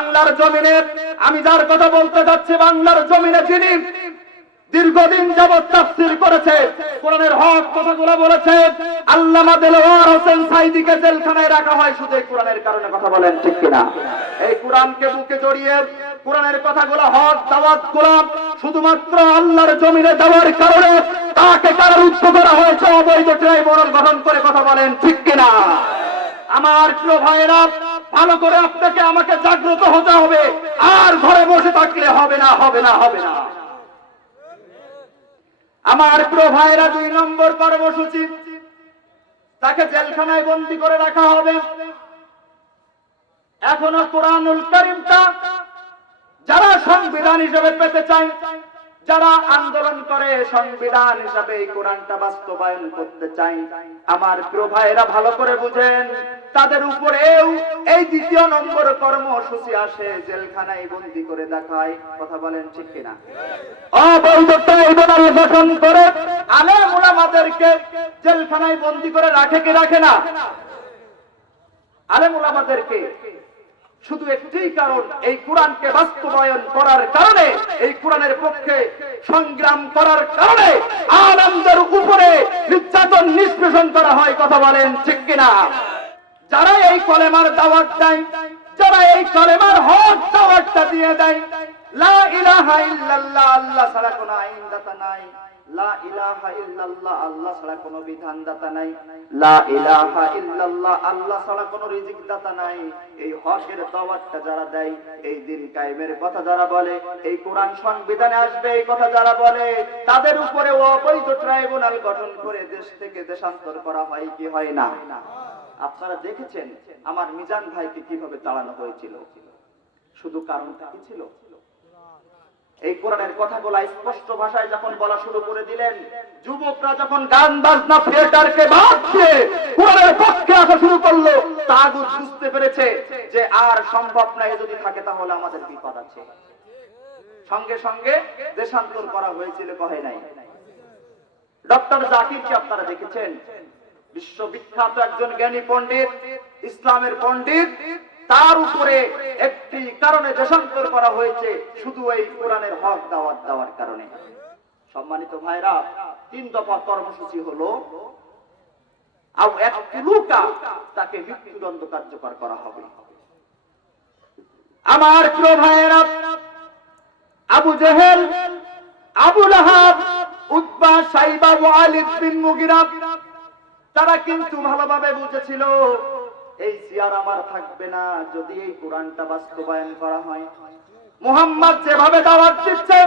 বাংলার জমিনে আমি যার কথা বলতে যাচ্ছি, বাংলার জমিনে যিনি দীর্ঘদিন যাবৎ তাফসীর করেছে, কোরআনের হক কথাগুলো বলেছে, আল্লামা দেলোয়ার হোসেন সাঈদীকে জেলখানায় রাখা হয় শুধু এই কোরআনের কারণে। কথা বলেন ঠিক কিনা? এই কোরআনকে বুকে জড়িয়ে কোরআনের কথাগুলো, হক দাওয়াতগুলো শুধুমাত্র আল্লাহর জমিনে দেওয়ার কারণে তাকে কারারুদ্ধ করা হয়েছে অবৈধ ট্রাইব্যুনাল গঠন করে। কথা বলেন ঠিক কিনা? আমার প্রিয় ভাইয়েরা, ভালো করে আপনাকে আমাকে জাগ্রত হতে হবে, আর ঘরে বসে থাকলে হবে না, হবে না, হবে না। আমার প্রিয় ভাইয়েরা, 2 নম্বর কর্মসূচি, তাকে জেলখানায় বন্দী করে রাখা হবে। এখনো কোরআনুল কারীমটা যারা সংবিধান হিসেবে পেতে চায়, যারা আন্দোলন করে সংবিধান হিসেবে এই কোরআনটা বাস্তবায়ন করতে চায়, আমার প্রিয় ভাইয়েরা ভালো করে বুঝেন, তাদের উপরেও এই 2 নম্বর কর্মসূচি আসে, জেলখানায় বন্দী করে দেখায়। কথা বলেন ঠিক কিনা? অবৈধ ট্রাইব্যুনাল গঠন করে আলেম উলামাদেরকে জেলখানায় বন্দী করে রাখে কি রাখে না? আলেম উলামাদেরকে শুধু একটি কারণ, এই কোরআনকে বাস্তবায়ন করার কারণে, এই কোরআনের পক্ষে সংগ্রাম করার কারণে আলেমদের উপরে নির্যাতন নিষ্পেষণ করা হয়। কথা বলেন ঠিক কিনা? যারা এই কলেমার দাওয়াত দেয়, যারা এই কলেমার হক দাওয়াতটা দিয়ে দেয়, লা ইলাহা ইল্লাল্লাহ, আল্লাহ ছাড়া কোনো আইনদাতা নাই, লা ইলাহা ইল্লাল্লাহ, আল্লাহ ছাড়া কোনো বিধানদাতা নাই, লা ইলাহা ইল্লাল্লাহ, আল্লাহ ছাড়া কোনো রিজিকদাতা নাই, এই হকের দাওয়াতটা যারা দেয়, এই দিন কায়েমের কথা যারা বলে, এই কোরআন সংবিধানে আসবে এই কথা যারা বলে, তাদের উপরে অবৈধ ট্রাইব্যুনাল গঠন করে দেশ থেকে দেশান্তর করা হয় কি হয় না? আপনারা দেখেছেন আমার মিজান ভাইকে কিভাবে তাড়ানো হয়েছিল, শুধু কারণটা কি ছিল? এই কোরআনের কথাগুলো স্পষ্ট ভাষায় যখন বলা শুরু করে দিলেন, যুবকরা যখন গান বাজনা থিয়েটারকে বাদ দিয়ে কোরআনের পক্ষে আসা শুরু করলো, তাগুত বুঝতে পেরেছে যে আর সম্ভব নয়, যদি থাকে তাহলে আমাদের বিপদ আছে। সঙ্গে সঙ্গে দেশান্তর করা হয়েছিল, কহে নাই? ডক্টর জাকিরকে আপনারা দেখেছেন, বিশ্ববিখ্যাত একজন জ্ঞানী পণ্ডিত, ইসলামের পণ্ডিত, তার উপরে একটি কারণে দেশান্তর করা হয়েছে শুধু এই কোরআনের হক দাওয়াত দেওয়ার কারণে। সম্মানিত ভাইরা, 3 দফা কর্মসূচি হলো, তাকে মৃত্যুদণ্ড কার্যকর করা হবে। আমার প্রিয় ভাইরা, আবু জেহেল, আবু লাহাব, উতবা, সাইবা, ওয়ালিদ বিন মুগিরা, তারা কিন্তু ভালোভাবে বুঝেছিল এই চেয়ার আমার থাকবে না যদি এই কোরআনটা বাস্তবায়ন করা হয়। মুহাম্মদ যেভাবে দাওয়াত দিচ্ছে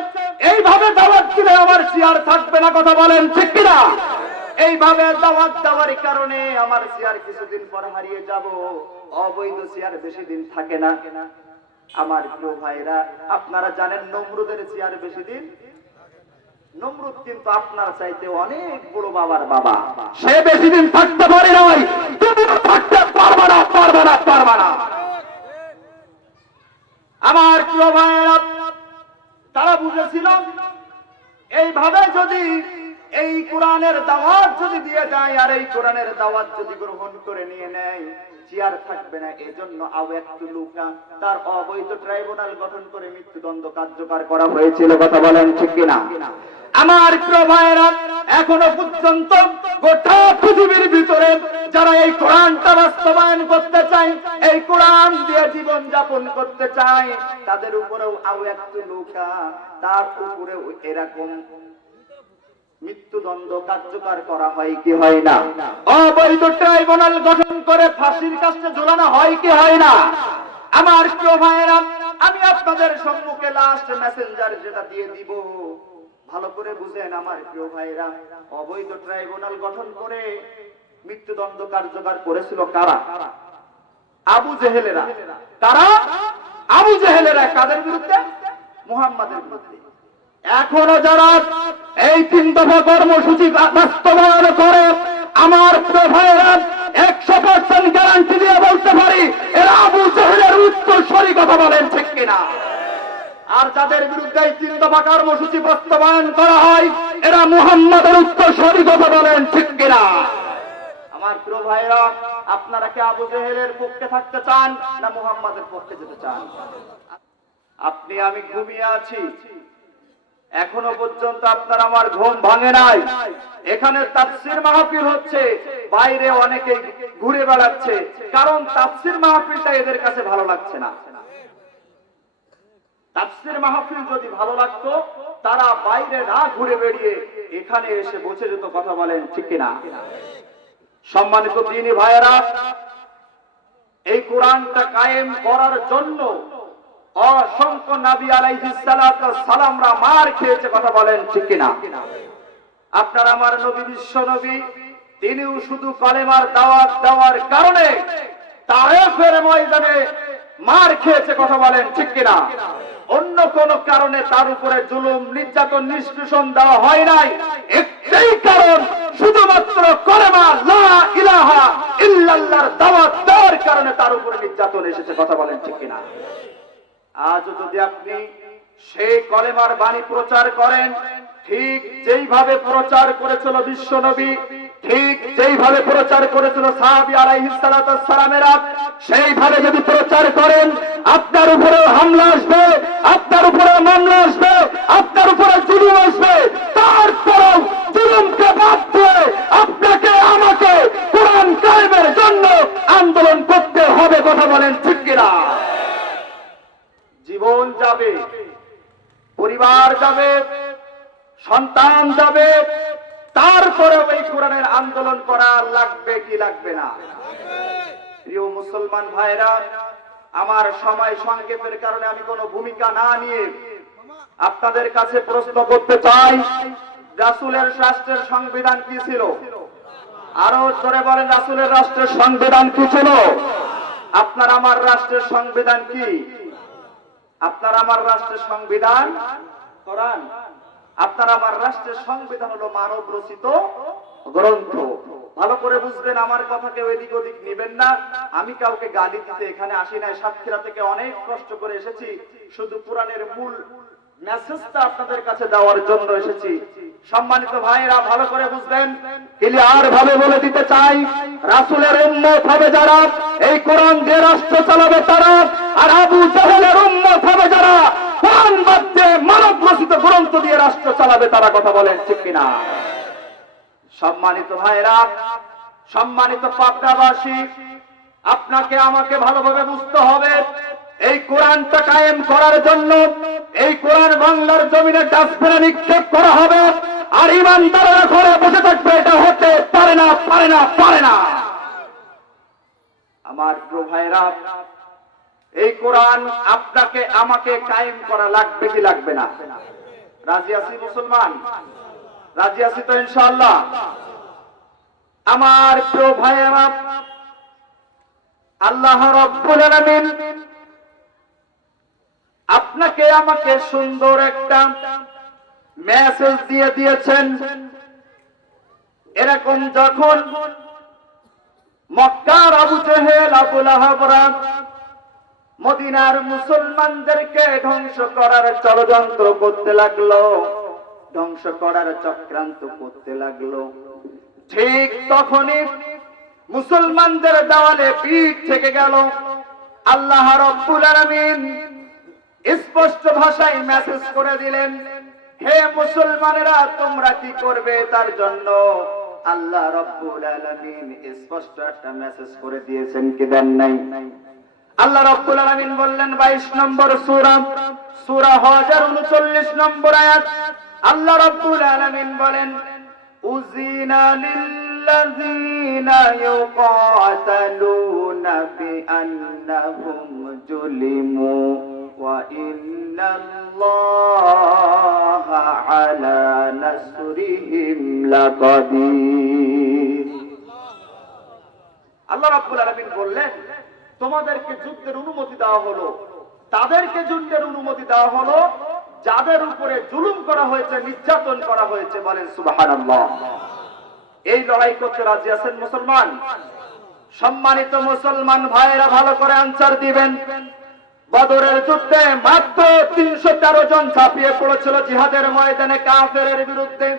এইভাবে দাওয়াত দিলে আমার চেয়ার থাকবে না। কথা বলেন ঠিক কিনা? এইভাবে দাওয়াত দেওয়ার কারণে আমার চেয়ার কিছুদিন পর হারিয়ে যাব, অবৈধ চেয়ার বেশি দিন থাকে না। আমার প্রিয় ভাইরা, আপনারা জানেন নমরুদের চেয়ার বেশি দিন, নমরুদ কিন্তু আপনার চাইতে অনেক বড় বাবার বাবা, সে বেশি দিন থাকতে পারে নাই, তুমিও থাকতে পারবে না, পারবে না, পারবে না। আমার প্রিয় ভাইরা, তারা বুঝেছিল এইভাবে যদি এই কোরআনের দাওয়াত যদি দিয়ে দেয় আর এই কোরআনের দাওয়াত যদি গ্রহণ করে নিয়ে নেয়, চেয়ার থাকবে না। এজন্য আওয়াতুলুকা তার অবৈধ ট্রাইব্যুনাল গঠন করে মৃত্যুদণ্ড কার্যকর করা হয়েছিল। কথা বলেন ঠিক কিনা? আমার প্রিয় ভাইরা, এখনো পর্যন্ত গোটা পৃথিবীর ভিতরে যারা এই কোরআনটা বাস্তবায়ন করতে চায়, এই কোরআন দিয়ে জীবন যাপন করতে চায়, তাদের উপরেও আওয়াতুলুকা, তার উপরেও এরকম মৃত্যুদণ্ড কার্যকর করা হয় কি হয় না? অবৈধ ট্রাইব্যুনাল গঠন করে ফাঁসির কাছে ঝোলানো হয় কি হয় না? আমার প্রিয় ভাইয়েরা, আমি আপনাদের সম্মুখে লাস্ট মেসেঞ্জার যেটা দিয়ে দিব, ভালো করে বুঝেন আমার প্রিয় ভাইয়েরা। অবৈধ ট্রাইব্যুনাল গঠন করে মৃত্যুদণ্ড কার্যকর করেছিল কারা? আবু জেহেলেরা। কারা? আবু জেহেলেরা। কাদের বিরুদ্ধে? মুহাম্মাদের বিরুদ্ধে। এখনো যারা এই 3 দফা কর্মসূচি বাস্তবায়ন করে, আমার প্রিয় ভাইয়েরা 100% গ্যারান্টি দিয়ে বলতে পারি এরা আবু জেহেলের উত্তরসূরি। কথা বলেন ঠিক কিনা? আর যাদের বিরুদ্ধে এই 3 দফা কর্মসূচি বাস্তবায়ন করা হয়, এরা মুহাম্মাদের উত্তরসূরি। কথা বলেন ঠিক কিনা? আমার প্রিয় ভাইরা, আপনারা কি আবু জেহেলের পক্ষে থাকতে চান না মুহাম্মাদের পক্ষে যেতে চান? আপনি আমি ঘুমিয়ে আছি, এখনো পর্যন্ত আপনার আমার ঘুম ভাঙে নাই। এখানে তাফসীর মাহফিল হচ্ছে, বাইরে অনেকে ঘুরে বেড়াচ্ছে, কারণ তাফসীর মাহফিলটা এদের কাছে ভালো লাগছে না। তাফসীর মাহফিল যদি ভালো লাগতো তারা বাইরে না ঘুরে বেরিয়ে এখানে এসে বসে যেত। কথা বলেন ঠিক কিনা? সম্মানিত দ্বীনী ভাইয়েরা, এই কোরআনটা কায়েম করার জন্য অসংখ্য নবী আলাইহিস সালাতু ওয়াস সালামরা মার খেয়েছে। কথা বলেন ঠিক কিনা? আপনার আমার নবী, বিশ্ব নবী, তিনিও শুধু কালেমার দাওয়াত দেওয়ার কারণে তায়েফের ময়দানে মার খেয়েছে। কথা বলেন ঠিক কিনা? অন্য কোন কারণে তার উপরে জুলুম, নির্যাতন, নিষ্পেষণ দেওয়া হয় নাই। একটাই কারণ, শুধুমাত্র কালেমা লা ইলাহা ইল্লাল্লাহর দাওয়াত দেওয়ার কারণে তার উপরে নির্যাতন এসেছে। কথা বলেন ঠিক কিনা? আজ যদি আপনি সেই কলেমার বাণী প্রচার করেন, ঠিক যেইভাবে প্রচার করেছিল বিশ্ব নবী, ঠিক যেইভাবে প্রচার করেছিল সাহাবী আলাইহিস সালাতু ওয়াস সালামেরা, সেইভাবে যদি প্রচার করেন, আপনার উপরে হামলা আসবে, আপনার উপরে মামলা আসবে, আপনার উপরে জুলুম আসবে। তারপরেও জুলুমকে বাদ দিয়ে আপনাকে আমাকে কোরআন কায়েমের জন্য আন্দোলন করতে হবে। কথা বলেন ঠিক কিনা? জীবন যাবে, পরিবার যাবে, সন্তান যাবে, তারপরেও এই কোরআনের আন্দোলন করা লাগবে কি লাগবে না? প্রিয় মুসলমান ভাইরা, আমার সময় সংক্ষেপের কারণে আমি কোনো ভূমিকা না নিয়ে আপনাদের কাছে প্রশ্ন করতে চাই, রাসূলের রাষ্ট্রের সংবিধান কি ছিল? আরো জোরে বলেন, রাসূলের রাষ্ট্রের সংবিধান কি ছিল? আপনার আমার রাষ্ট্রের সংবিধান কি? আপনার আমার রাষ্ট্রের সংবিধান কোরআন। আপনার আমার রাষ্ট্রের সংবিধান হলো মানব রচিত গ্রন্থ। ভালো করে বুঝবেন, আমার কথা কেউ এদিক ওদিক নেবেন না। আমি কাউকে গালি দিতে এখানে আসি নাই। সাতক্ষীরা থেকে অনেক কষ্ট করে এসেছি, শুধু কোরআনের মূল মেসেজটা আপনাদের কাছে দেওয়ার জন্য এসেছি। সম্মানিত ভাইরা, ভালো করে বুঝবেন, ক্লিয়ার ভাবে বলে দিতে চাই, রাসূলের উম্মত হবে যারা, এই কোরআন দিয়ে রাষ্ট্র চালাবে তারা, আর আবু জাহেলের উম্মত হবে যারা কোরআন বাদ দিয়ে মানব রচিত গ্রন্থ দিয়ে রাষ্ট্র চালাবে তারা। কথা বলেন ঠিক কিনা? সম্মানিত ভাইরা, সম্মানিত পাবনাবাসী, আপনাকে আমাকে ভালোভাবে বুঝতে হবে, এই কোরআনটা কায়েম করার জন্য এই কোরআন বাংলার জমিনে ডাস্টবিনে নিক্ষেপ করা হবে, আর ইমানদাররা ঘরে বসে থাকবে। এটা হতে পারে না, পারে না, পারে না। আমার প্রিয় ভাইরা, এই কোরআন আপনাকে আমাকে কায়েম করা লাগবে কি লাগবে না? রাজি আছি মুসলমান? রাজি আছি তো ইনশাআল্লাহ? আমার প্রিয় ভাইরা, আল্লাহ রাব্বুল আলামিন আপনাকে আমাকে সুন্দর একটা মেসেজ দিয়ে দিয়েছেন। এরকম যখন মক্কার আবু জেহেল, আবু লাহাবরা মদিনার মুসলমানদেরকে ধ্বংস করার ষড়যন্ত্র করতে লাগলো, ধ্বংস করার চক্রান্ত করতে লাগলো, ঠিক তখনই মুসলমানদের দেওয়ালে পিঠ থেকে গেল। আল্লাহ রাব্বুল আলামিন স্পষ্ট ভাষায় মেসেজ করে দিলেন, হে মুসলমানেরা, তোমরা কি করবে তার জন্য আল্লাহ রাব্বুল আলামিন স্পষ্ট একটা মেসেজ করে দিয়েছেন, কি দেন নাই? আল্লাহ রাব্বুল আলামিন বললেন 22 নম্বর সূরা, সূরা হজর 39 নম্বর আয়াত, আল্লাহ রাব্বুল আলামিন বলেন, উযিনা লিল্লাযীনা ইউকাতালুনা বিআন্নাহুম যুলিমু ওয়া ইন্নাল্লাহা আলা নাসরিহিম লাকাদির। আল্লাহ রাব্বুল আলামিন বললেন, তোমাদেরকে যুদ্ধের অনুমতি দেওয়া হলো, তাদেরকে যুদ্ধের অনুমতি দেওয়া হলো যাদের উপরে জুলুম করা হয়েছে, নির্যাতন করা হয়েছে। বলেন সুবহানাল্লাহ। এই লড়াই করতে রাজি আছেন মুসলমান? সম্মানিত মুসলমান ভাইয়েরা, ভালো করে আনসার দিবেন। বদরের যুদ্ধে মাত্র 313 জন ঝাঁপিয়ে পড়েছিল জিহাদের ময়দানে কাফেরের বিরুদ্ধে।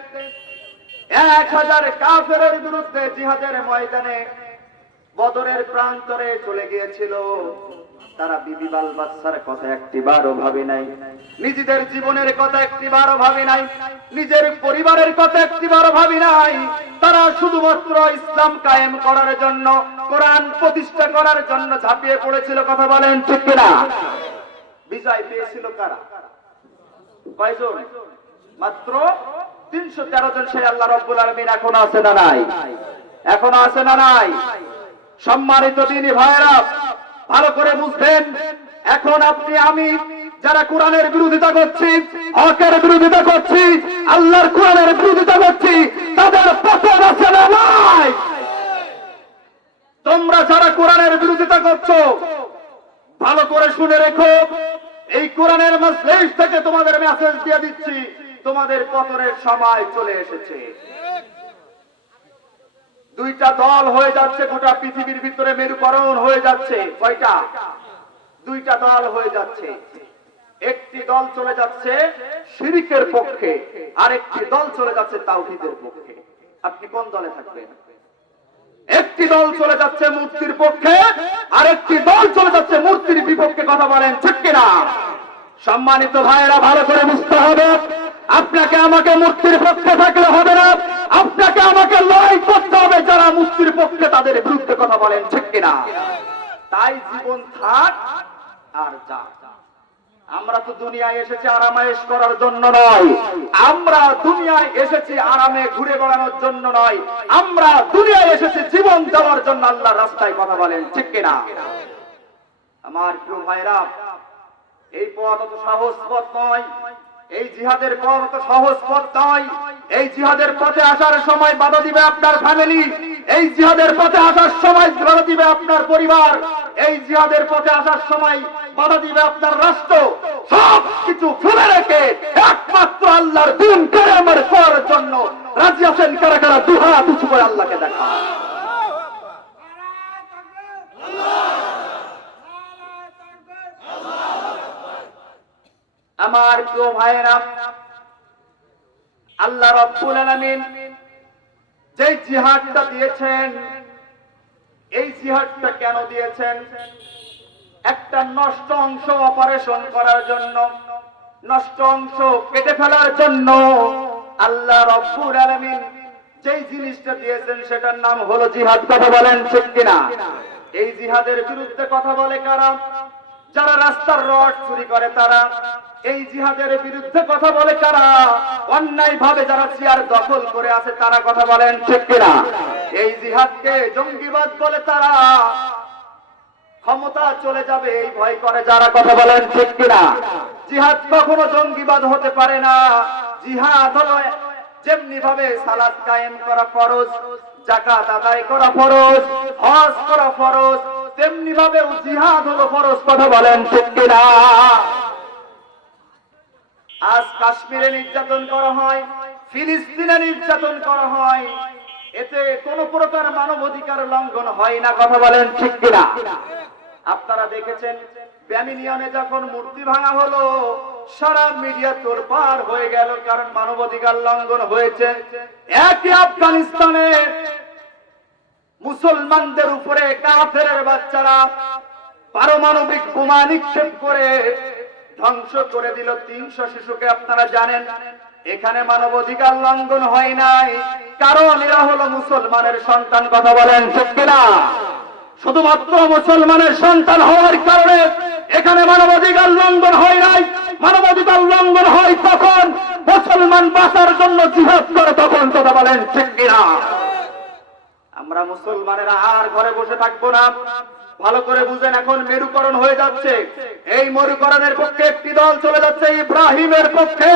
1000 কাফেরের বিরুদ্ধে জিহাদের ময়দানে বদরের প্রান্তরে চলে গিয়েছিল। তারা বিবি বাল বাচ্চার কথা একটিবারও ভাবে নাই, নিজেদের জীবনের কথা একটিবারও ভাবে নাই, নিজের পরিবারের কথা একটিবারও ভাবে নাই। তারা শুধুমাত্র ইসলাম কায়েম করার জন্য, কোরআন প্রতিষ্ঠা করার জন্য ঝাঁপিয়ে পড়েছিল। কথা বলেন ঠিক কিনা? বিজয় পেয়েছিল কারা? কয়জন? মাত্র 313 জন। সেই আল্লাহ রাব্বুল আলামিন এখনো আছে না নাই? এখনো আছে না নাই? সম্মানিত দিনী ভাইরা, ভালো করে বুঝবেন, এখন আপনি আমি যারা কোরআনের বিরোধিতা করছি, হকের বিরোধিতা করছি, আল্লাহর কোরআনের বিরোধিতা করছি, তাদের পতন আছে না নাই? তোমরা যারা কোরআনের বিরোধিতা করছো, ভালো করে শুনে রেখো, এই কোরআনের মজলিস থেকে তোমাদের মেসেজ দিয়ে দিচ্ছি, তোমাদের পতনের সময় চলে এসেছে। দুইটা দল হয়ে যাচ্ছে, গোটা পৃথিবীর ভিতরে মেরুকরণ হয়ে যাচ্ছে। কয়টা? দুইটা দল হয়ে যাচ্ছে। একটি দল চলে যাচ্ছে শিরকের পক্ষে, আর একটি দল চলে যাচ্ছে তাওহীদের পক্ষে। আপনি কোন দলে থাকবেন? একটি দল চলে যাচ্ছে মূর্তির পক্ষে, আর একটি দল চলে যাচ্ছে মূর্তির বিপক্ষে। কথা বলেন ঠিক কিনা? সম্মানিত ভাইয়েরা, ভালো করে বুঝতে হবে, আপনাকে আমাকে মূর্তির পক্ষে থাকলে হবে না, আপনাকে আমাকে লড়াই করতে হবে যারা মূর্তির পক্ষে, তাদের বিরুদ্ধে। কথা বলেন ঠিক কিনা? তাই জীবন থাক আর যা। আমরা তো দুনিয়ায় এসেছি আরামায়েশ করার জন্য নয়, আমরা দুনিয়ায় এসেছি আরামে ঘুরে বেড়ানোর জন্য নয়, আমরা দুনিয়ায় এসেছি জীবন দেওয়ার জন্য আল্লাহর রাস্তায়। কথা বলেন ঠিক কিনা? আমার প্রিয় ভাইরা, এই পথ অত সহজ পথ নয়, এই জিহাদের পথ অত সহজ পথ নয়। এই জিহাদের পথে আসার সময় বাধা দিবে আপনার ফ্যামিলি, এই জিহাদের পথে আসার সময় বাধা দিবে আপনার পরিবার, এই জিহাদের পথে আসার সময় বাধা দিবে আপনার রাষ্ট্র। সব কিছু ফেলে রেখে একমাত্র আল্লাহর দ্বীন কায়েমের করার জন্য রাজি আছেন কারা কারা? দুহাত উঁচু করে আল্লাহকে দেখা। আমার প্রিয় ভাইয়েরা, আল্লাহ রাব্বুল আলামিন যে জিহাদটা দিয়েছেন, এই জিহাদটা কেন দিয়েছেন? একটা নষ্ট অংশ অপারেশন করার জন্য, নষ্ট অংশ কেটে ফেলার জন্য আল্লাহ রাব্বুল আলামিন যেই জিনিসটা দিয়েছেন সেটার নাম হলো জিহাদ। কথা বলেন ঠিক কিনা? এই জিহাদের বিরুদ্ধে কথা বলে কারা? যারা রাস্তার রড চুরি করে তারা। এই জিহাদের বিরুদ্ধে কথা বলে কারা? অন্যায় ভাবে যারা চেয়ার দখল করে আছে তারা। কথা বলেন ঠিক কিনা? এই জিহাদকে জঙ্গিবাদ বলে তারা। ক্ষমতা চলে যাবে এই ভয় করে যারা। কথা বলেন ঠিক কিনা? জিহাদ কখনো জঙ্গিবাদ হতে পারে না। জিহাদ হলো যেমনি ভাবে সালাত কায়েম করা ফরজ, যাকাত আদায় করা ফরজ, হজ করা ফরজ, তেমনি ভাবে জিহাদ হলো ফরজ। কথা বলেন ঠিক কিনা? আজ কাশ্মীরে নির্যাতন করা হয়, ফিলিস্তিনে নির্যাতন করা হয়, এতে কোন প্রকার মানবাধিকার লঙ্ঘন হয় না। কথা বলেন ঠিক কিনা? আপনারা দেখেছেন ব্যামিনিয়ানে যখন মূর্তি ভাঙা হলো, সারা মিডিয়া তোলপাড় হয়ে গেল, কারণ মানবাধিকার লঙ্ঘন হয়েছে। একই আফগানিস্তানে মুসলমানদের উপরে কাফেরের বাচ্চারা পারমাণবিক বোমা নিক্ষেপ করে ধ্বংস করে দিল 300 শিশুকে। আপনারা জানেন এখানে মানবাধিকার লঙ্ঘন হয় নাই, কারণ এরা হলো মুসলমানের সন্তান। কথা বলেন ঠিক কিনা? শুধুমাত্র মুসলমানের সন্তান হওয়ার কারণে এখানে মানবাধিকার লঙ্ঘন হয় নাই। মানবাধিকার লঙ্ঘন হয় তখন মুসলমান বাঁচার জন্য জিহাদ করে তখন। কথা বলেন ঠিক কিনা? আমরা মুসলমানেরা আর ঘরে বসে থাকবো না। ভালো করে বুঝেন, এখন মেরুকরণ হয়ে যাচ্ছে। এই মেরুকরণের পক্ষে একটি দল চলে যাচ্ছে ইব্রাহিমের পক্ষে,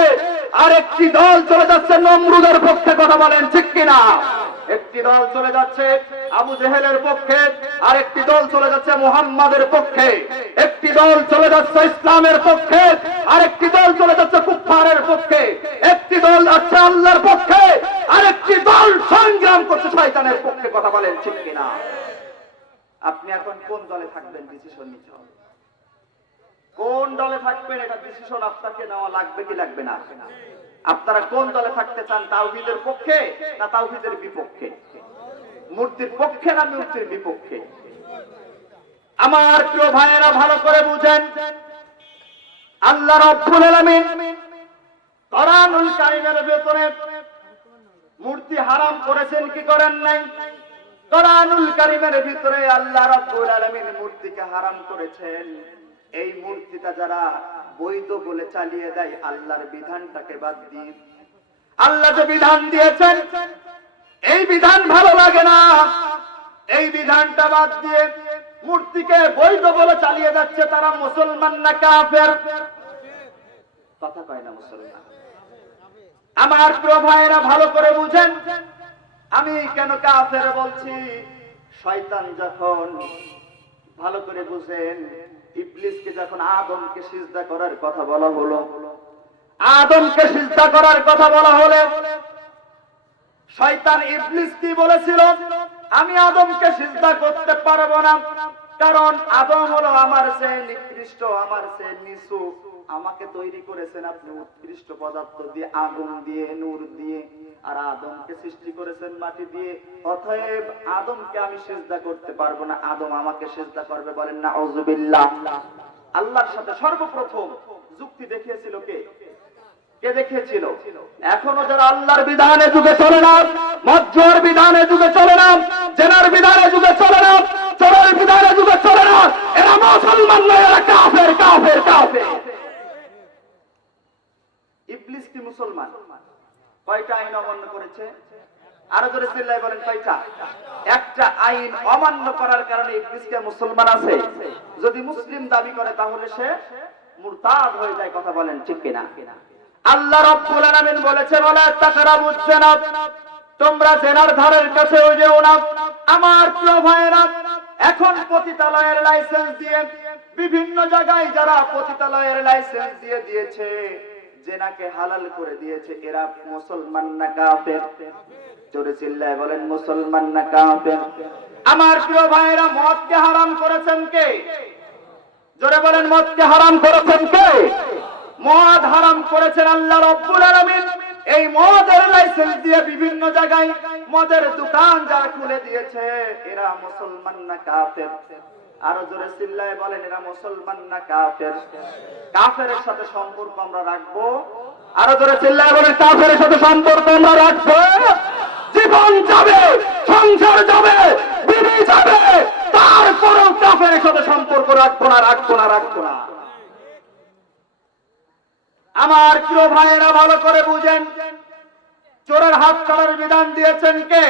আর একটি দল চলে যাচ্ছে নমরুদের পক্ষে। কথা বলেন ঠিক কিনা? একটি দল চলে যাচ্ছে আবু জেহেলের পক্ষে, আর একটি দল চলে যাচ্ছে মুহাম্মাদের পক্ষে। একটি দল চলে যাচ্ছে ইসলামের পক্ষে, আর একটি দল চলে যাচ্ছে কুফফারের পক্ষে। একটি দল যাচ্ছে আল্লাহর পক্ষে, আর একটি দল সংগ্রাম করছে শয়তানের পক্ষে। কথা বলেন ঠিক কিনা? আপনি এখন কোন দলে থাকবেন ডিসিশন নিতে হবে। কোন দলে থাকবেন এটা ডিসিশন আপনাকে নেওয়া লাগবে কি লাগবে না? আপনারা কোন দলে থাকতে চান, তাওহীদের পক্ষে না তাওহীদের বিপক্ষে? মূর্তির পক্ষে না মূর্তির বিপক্ষে? আমার প্রিয় ভাইয়েরা ভালো করে বুঝেন, আল্লাহ রাব্বুল আলামিন কোরআনুল কারীমের ভেতরে মূর্তি হারাম করেছেন কি করেন নাই? কোরআনুল কারীমের ভিতরে আল্লাহ রাব্বুল আলামিন মূর্তিকে হারাম করেছেন। এই মূর্তিটা যারা বৈধ বলে চালিয়ে দেয় আল্লাহর বিধানটাকে বাদ দিয়ে, আল্লাহ যে বিধান দিয়েছেন এই বিধান ভালো লাগে না, এই বিধানটা বাদ দিয়ে মূর্তিকে বৈধ বলে চালিয়ে যাচ্ছে, তারা মুসলমান না কাফের? কথা কয় না মুসলমান। আমার প্রিয় ভাইরা ভালো করে বুঝেন, আমি কেন কাফের বলছি? শয়তান যখন, ভালো করে বুঝেন, ইবলিসকে যখন আদমকে সিজদা করার কথা বলা হলো, আদমকে সিজদা করার কথা বলা হলে শয়তান ইবলিস কি বলেছিল? আমি আদমকে সিজদা করতে পারবো না, কারণ আদম হলো আমার চেয়ে নিকৃষ্ট, আমার চেয়ে নিচু, আমাকে তৈরি করেছেন আপনি উৎকৃষ্ট পদার্থ দিয়ে, আগুন দিয়ে, নূর দিয়ে, আর আদমকে সৃষ্টি করেছেন মাটি দিয়ে, অতএব আদমকে আমি সিজদা করতে পারবো না, আদম আমাকে সিজদা করবে। বলেন না আউযুবিল্লাহ। আল্লাহর সাথে সর্বপ্রথম যুক্তি দেখিয়েছিল কে? কে দেখিয়েছিল? এখনো যারা আল্লাহর বিধানে যুগে চলে না, মজ্জুর বিধানে যুগে চলে না, জেনার বিধানে যুগে চলে না, চোরের বিধানে যুগে চলে না, এরা মুসলমান নয়, এরা কাফের, কাফের, কাফের। ইবলিস কি মুসলমান? কয়টা আইন অমান্য করেছে? আরো জোরে চিল্লায় বলেন কয়টা? একটা আইন অমান্য করার কারণে ইবলিস কি মুসলমান আছে? যদি মুসলিম দাবি করে তাহলে সে মুরতাদ হয়ে যায়। কথা বলেন ঠিক কিনা? আল্লাহ রাব্বুল আলামিন বলেছে, ওয়ালা তাকরাবুজ জিনা, তোমরা জেনার ধারের কাছে যেও না। আমার প্রিয় ভাইয়েরা, এখন পতিতালয়ের লাইসেন্স দিয়ে বিভিন্ন জায়গায় যারা পতিতালয়ের লাইসেন্স দিয়ে দিয়েছে, জেনাকে হালাল করে দিয়েছে, এরা মুসলমান না কাফের? জোরে চিল্লায় বলেন মুসলমান না কাফের? আমার প্রিয় ভাইয়েরা, মদকে হারাম করেছেন কে? জোরে বলেন মদকে হারাম করেছেন কে? মদ হারাম করেছেন আল্লাহ রাব্বুল আলামিন। এই মদের লাইসেন্স দিয়ে বিভিন্ন জায়গায় মদের দোকান যারা খুলে দিয়েছে, এরা মুসলমান না কাফের? আরো জোরে চিল্লায় বলেন এরা মুসলমান না কাফের? কাফেরের সাথে সম্পর্ক আমরা রাখবো? আরো জোরে চিল্লায় বলেন কাফেরের সাথে সম্পর্ক আমরা রাখবো? জীবন যাবে, সংসার যাবে, বিবি যাবে, তারপরেও কাফেরের সাথে সম্পর্ক রাখবো না, রাখবো না, রাখবো না। আমার প্রিয় ভাইয়েরা ভালো করে বুঝেন, চোরের হাত কাটার বিধান দিয়েছেন কে?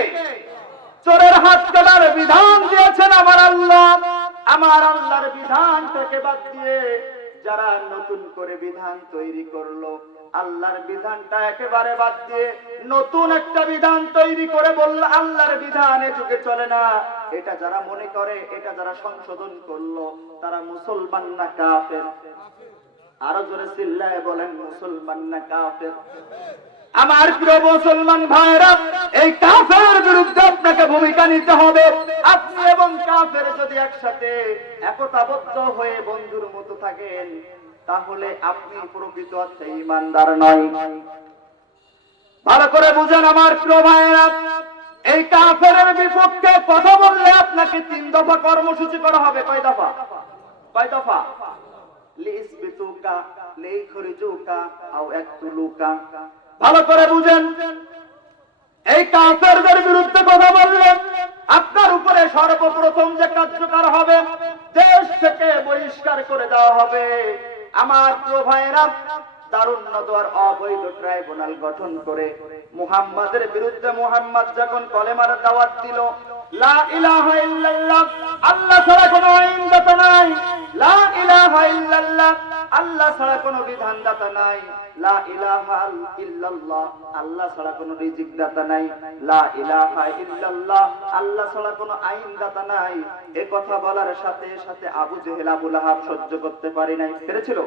চোরের হাত কাটার বিধান দিয়েছেন আমার আল্লাহ। আমার আল্লাহর বিধান থেকে বাদ দিয়ে যারা নতুন করে বিধান তৈরি করলো, আল্লাহর বিধানটা একেবারে বাদ দিয়ে নতুন একটা বিধান তৈরি করে বলল আল্লাহর বিধান এ যুগে চলে না, এটা যারা মনে করে, এটা যারা সংশোধন করলো, তারা মুসলমান না কাফের? আরো জোরে চিল্লায় বলেন মুসলমান না কাফের? আমার প্রিয় মুসলমান ভাইরা, এই কাফের বিরুদ্ধে আপনাকে ভূমিকা নিতে হবে। আপনি এবং কাফের যদি একসাথে একতাবদ্ধ হয়ে বন্ধুর মতো থাকেন, তাহলে আপনি প্রকৃত অর্থে ঈমানদার নয়। ভালো করে বুঝেন আমার প্রিয় ভাইরা, এই কাফেরের বিপক্ষে কথা বললে আপনাকে 3 দফা কর্মসূচি করা হবে। কয় দফা? কয় দফা? লিসবিতুকা, লিখরিজুকা, আও ইয়াকতুলুকা। ভালো করে বুঝেন, এই কাফেরদের বিরুদ্ধে কথা বললে আপনার উপরে সর্বপ্রথম যে কার্যকর হবে, দেশ থেকে বহিষ্কার করে দেওয়া হবে। আমার প্রিয় ভাইরা, দারুন নদওয়ার অবৈধ ট্রাইব্যুনাল গঠন করে মুহাম্মাদের বিরুদ্ধে, মুহাম্মদ যখন কলেমার দাওয়াত দিল, লা ইলাহা ইল্লাল্লাহ, আল্লাহ ছাড়া কোনো আইনদাতা নাই, লা ইলাহা ইল্লাল্লাহ, আল্লাহ ছাড়া কোনো বিধানদাতা নাই, লা ইলাহা ইল্লাল্লাহ, আল্লাহ ছাড়া কোনো রিজিকদাতা নাই, লা ইলাহা ইল্লাল্লাহ, আল্লাহ ছাড়া কোনো আইনদাতা নাই। এই কথা বলার সাথে সাথে আবু জেহেল, আবু লাহাব সহ্য করতে পারে নাই। পেরেছিল?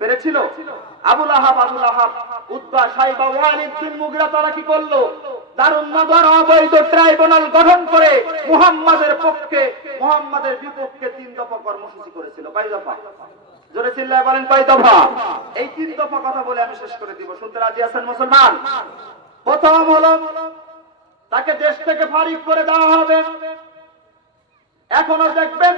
পেরেছিল? আবু লাহাব, উতবা, সাইবা, ওয়ালিদ বিন মুগিরা তারা কি করলো? দারুন নদওয়ার অবৈধ ট্রাইব্যুনাল গঠন করে মুহাম্মাদের পক্ষে, মুহাম্মাদের বিপক্ষে 3 দফা কর্মসূচি করেছিল। কয় দফা? জোরে চিল্লায় বলেন কয় দফা? এই 3 দফা কথা বলে আমি শেষ করে দিব। শুনতে রাজি আছেন মুসলমান? প্রথম হলো তাকে দেশ থেকে ফারিক করে দেওয়া হবে। এখনো দেখবেন